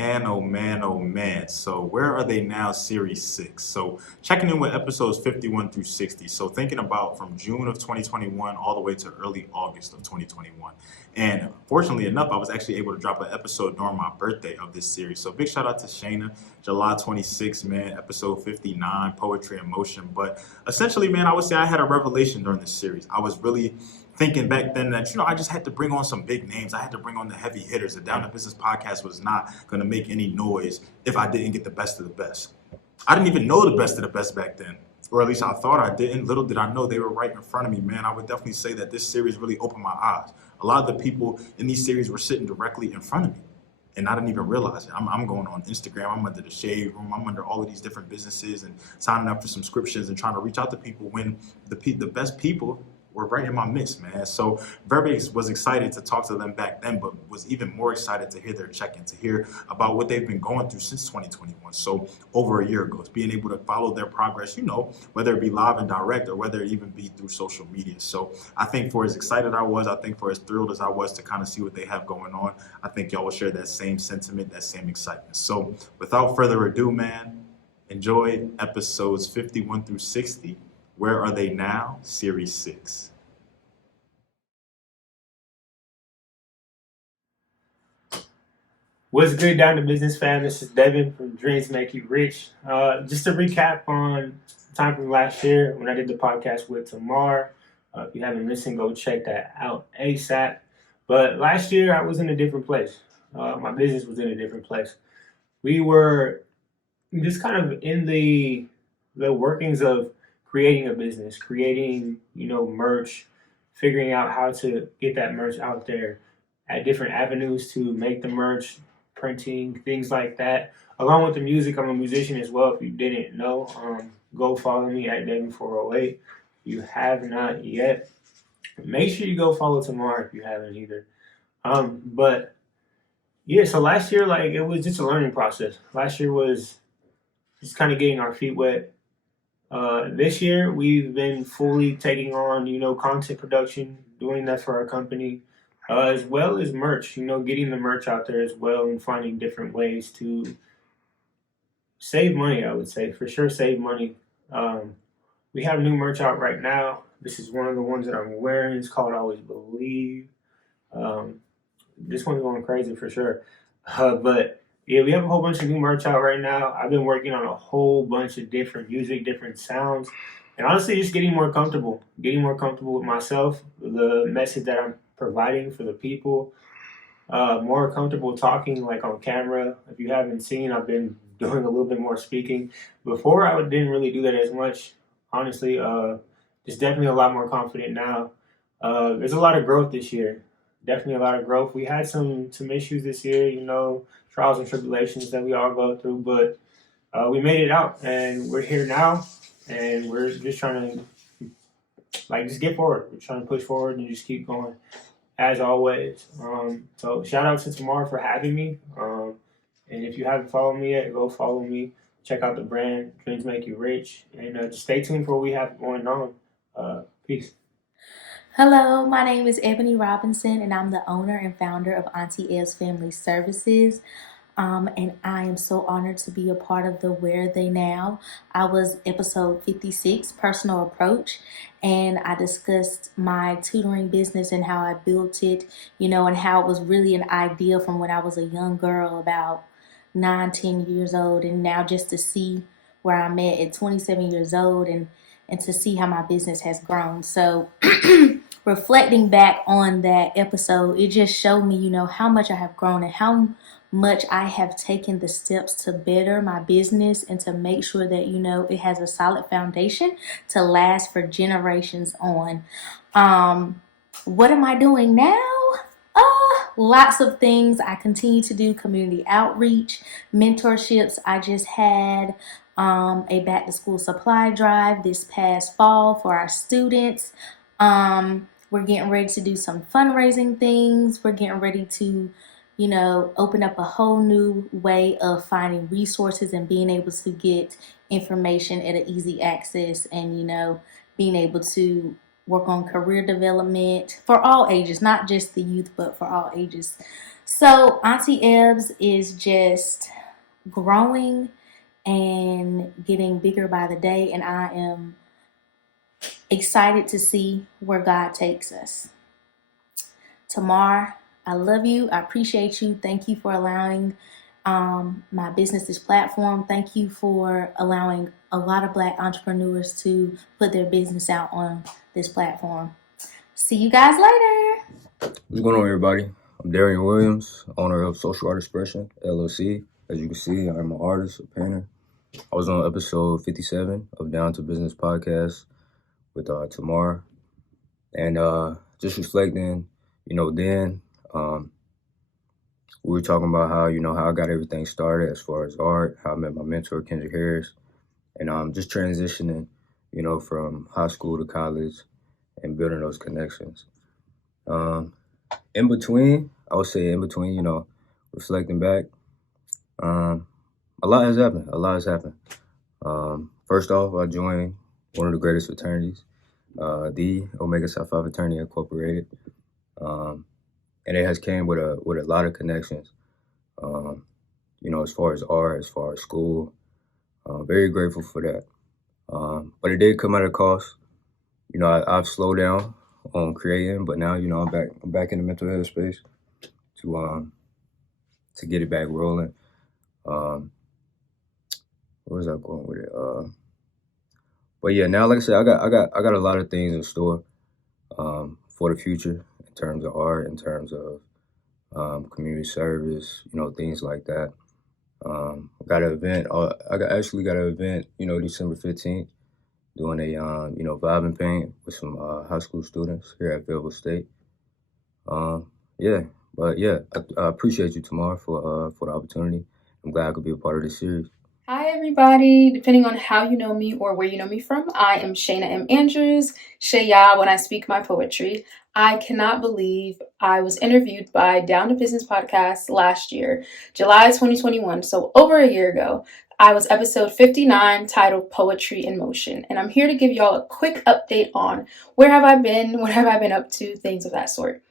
Man, oh man, oh man. So, where are they now? Series 6. So, checking in with episodes 51 through 60. So, thinking about from June of 2021 all the way to early August of 2021. And fortunately enough, I was actually able to drop an episode during my birthday of this series. So, big shout out to Shainah, July 26th, man, episode 59, Poetry in Motion. But essentially, man, I would say I had a revelation during this series. I was really thinking back then that, I just had to bring on some big names. I had to bring on the heavy hitters. The Down to Business podcast was not going to make any noise if I didn't get the best of the best. I didn't even know the best of the best back then, or at least I thought I didn't. Little did I know they were right in front of me, man. I would definitely say that this series really opened my eyes. A lot of the people in these series were sitting directly in front of me, and I didn't even realize it. I'm going on Instagram. I'm under the Shade Room. I'm under all of these different businesses and signing up for subscriptions and trying to reach out to people when the best people were right in my midst, man. So very was excited to talk to them back then, but was even more excited to hear their check-in, to hear about what they've been going through since 2021. So over a year ago, it's being able to follow their progress, whether it be live and direct or whether it even be through social media. So I think for as excited I was, I think for as thrilled as I was to kind of see what they have going on, I think y'all will share that same sentiment, that same excitement. So without further ado, man, enjoy episodes 51 through 60. Where Are They Now? Series 6. What's good, Down to Business fam? This is Devien from Dreams Make You Rich. Just to recap on time from last year when I did the podcast with Tamar. If you haven't listened, go check that out ASAP. But last year I was in a different place. My business was in a different place. We were just kind of in the workings of creating a business, creating, merch, figuring out how to get that merch out there at different avenues to make the merch, printing, things like that. Along with the music, I'm a musician as well. If you didn't know, go follow me at Devien408. If you have not yet, make sure you go follow Tamar if you haven't either. But yeah, so last year, it was just a learning process. Last year was just kind of getting our feet wet. This year, we've been fully taking on, content production, doing that for our company, as well as merch, getting the merch out there as well and finding different ways to save money, I would say, for sure save money. We have new merch out right now. This is one of the ones that I'm wearing. It's called Always Believe. This one's going crazy for sure. But yeah, we have a whole bunch of new merch out right now. I've been working on a whole bunch of different music, different sounds, and honestly, just getting more comfortable with myself, the message that I'm providing for the people, more comfortable talking on camera. If you haven't seen, I've been doing a little bit more speaking. Before, I didn't really do that as much, honestly. Just definitely a lot more confident now. There's a lot of growth this year. Definitely a lot of growth. We had some issues this year, trials and tribulations that we all go through, but we made it out, and we're here now, and we're just trying to just get forward. We're trying to push forward and just keep going, as always. So shout out to Tamar for having me. And if you haven't followed me yet, go follow me. Check out the brand, Dreams Make You Rich, and just stay tuned for what we have going on. Peace. Hello, my name is Ebony Robinson, and I'm the owner and founder of Auntie El's Family Services. And I am so honored to be a part of the Where Are They Now. I was episode 56, Personal Approach, and I discussed my tutoring business and how I built it, and how it was really an idea from when I was a young girl, about 9-10 years old, and now just to see where I'm at 27 years old and to see how my business has grown. So reflecting back on that episode, it just showed me, how much I have grown and how much I have taken the steps to better my business and to make sure that, it has a solid foundation to last for generations on. What am I doing now? Lots of things. I continue to do community outreach, mentorships. I just had a back to school supply drive this past fall for our students. We're getting ready to do some fundraising things. We're getting ready to, open up a whole new way of finding resources and being able to get information at an easy access, and, being able to work on career development for all ages, not just the youth, but for all ages. So Auntie Ebbs is just growing and getting bigger by the day, and I am excited to see where God takes us. Tamar, I love you. I appreciate you. Thank you for allowing my business this platform. Thank you for allowing a lot of Black entrepreneurs to put their business out on this platform. See you guys later. What's going on, everybody? I'm Darion Williams, owner of Social Art Expression, LLC. As you can see, I'm an artist, a painter. I was on episode 57 of Down to Business podcast with Tamar. And just reflecting, then we were talking about how I got everything started as far as art, how I met my mentor, Kendrick Harris, and just transitioning, from high school to college and building those connections. In between, I would say reflecting back, a lot has happened. First off, I joined one of the greatest fraternities, the Omega Psi Phi Fraternity Incorporated. And it has came with a lot of connections, as far as art, as far as school. Very grateful for that. But it did come at a cost. I've slowed down on creating, but now, I'm back in the mental health space to get it back rolling. Where was I going with it? But yeah, now, like I said, I got a lot of things in store for the future in terms of art, in terms of community service, things like that. Got an event. Actually got an event, December 15th, doing a vibe and paint with some high school students here at Fayetteville State. I appreciate you, Tamar, for the opportunity. I'm glad I could be a part of this series. Hi, everybody. Depending on how you know me or where you know me from, I am Shainah M. Andrews, Shaya when I speak my poetry. I cannot believe I was interviewed by Down to Business podcast last year, July 2021, so over a year ago. I was episode 59, titled Poetry in Motion, and I'm here to give y'all a quick update on where have I been, what have I been up to, things of that sort.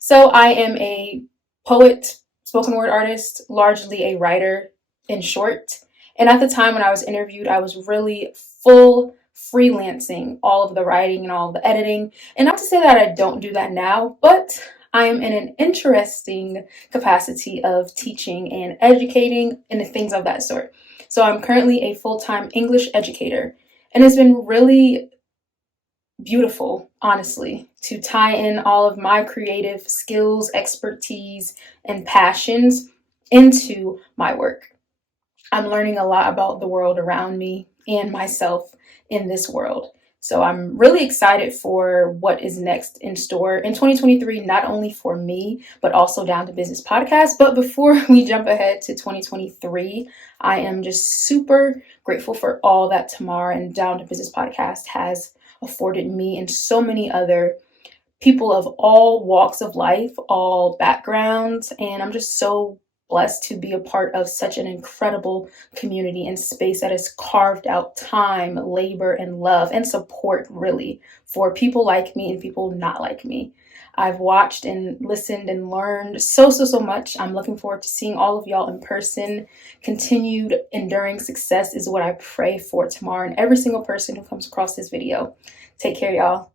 So I am a poet, spoken word artist, largely a writer in short. And at the time when I was interviewed, I was really full freelancing all of the writing and all of the editing. And not to say that I don't do that now, but I am in an interesting capacity of teaching and educating and things of that sort. So I'm currently a full-time English educator. And it's been really beautiful, honestly, to tie in all of my creative skills, expertise, and passions into my work. I'm learning a lot about the world around me and myself in this world. So I'm really excited for what is next in store in 2023, not only for me, but also Down to Business podcast. But before we jump ahead to 2023, I am just super grateful for all that Tamar and Down to Business podcast has afforded me and so many other people of all walks of life, all backgrounds. And I'm just so blessed to be a part of such an incredible community and space that has carved out time, labor, and love and support, really, for people like me and people not like me. I've watched and listened and learned so much. I'm looking forward to seeing all of y'all in person. Continued enduring success is what I pray for tomorrow and every single person who comes across this video. Take care, y'all.